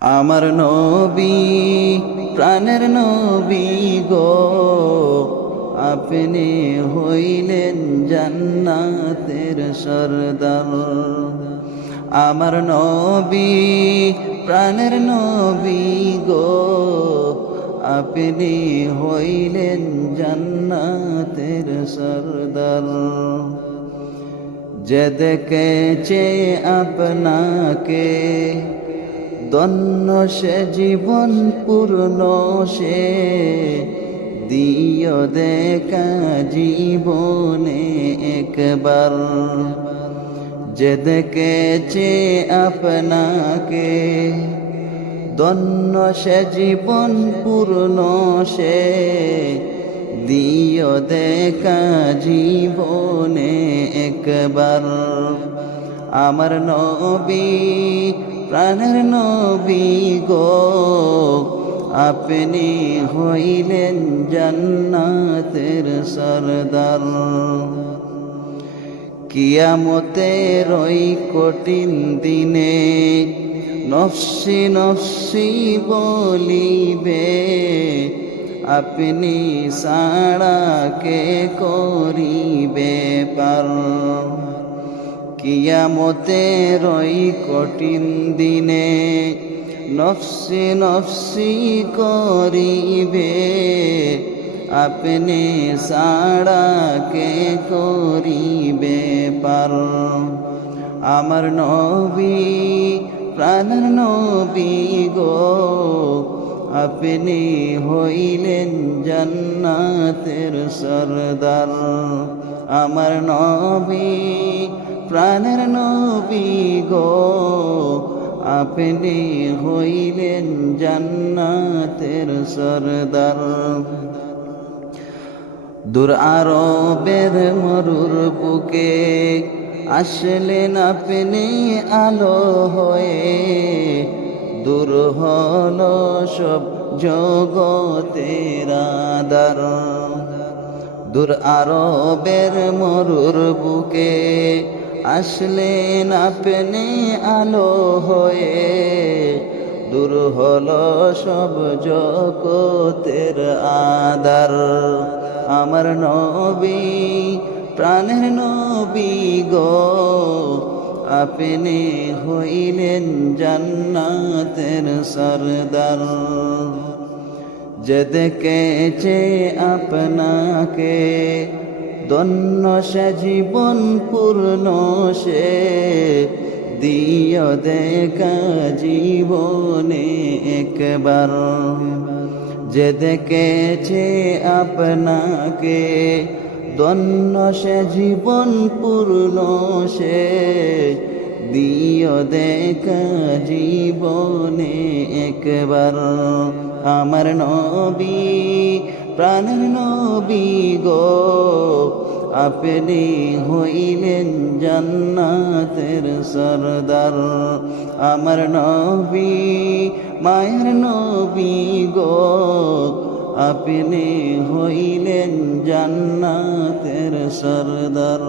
আমার নবী প্রাণের নবী গো, আপনি হইলেন জান্নাতের সরদার। আমার নবী প্রাণের নবী গো, আপনি হইলেন জান্নাতের সরদার। যে দেখেছে আপনাকে ধন্য সে জীবন পূর্ণ সে, দিও দেখা জীবনে একবার। যে দেখেছে আপনাকে ধন্য সে জীবন পূর্ণ সে, দিও দেখা জীবনে একবার। আমার নবী প্রাণের নবী গো, আপনি হইলেন জান্নাতের সরদার। কিয়ামতের ওই কঠিন দিনে নফসি নফসি বলিবে, আপনি ছাড়া কে করিবে পার। কিয়ামতের ওই কঠিন দিনে নফসি নফসি করিবে, আপনি ছাড়া কে করিবে পার। আমার নবী প্রাণের নবী গো, আপনি হইলেন জান্নাতের সরদার। আমার নবী প্রাণের নবী গো, আপনি হইলেন জান্নাতের সরদার। দূর আরবের মরুর বুকে আসলেন আপনি আলো হয়ে, দূর হলো সব জগতের আঁধার। দূর আরবের মরুর বুকে আসলেন আপনি আলো হয়ে, দূর হলো সব জগতের আঁধার। আমার নবী প্রাণের নবী গো, আপনি হইলেন জান্নাতের সরদার। যে দেখেছে আপনাকে ধন্য সে জীবন পূর্ণ সে, দিও দেখা জীবনে একবার। যে দেখেছে আপনাকে ধন্য সে জীবন পূর্ণ সে, দিও দেখা জীবনে একবার। আমার নবী প্রাণের নবী গো, আপনি হইলেন জান্নাতের সরদার। আমার নবী মায়ের নবী গো, আপনি হইলেন জান্নাতের সরদার।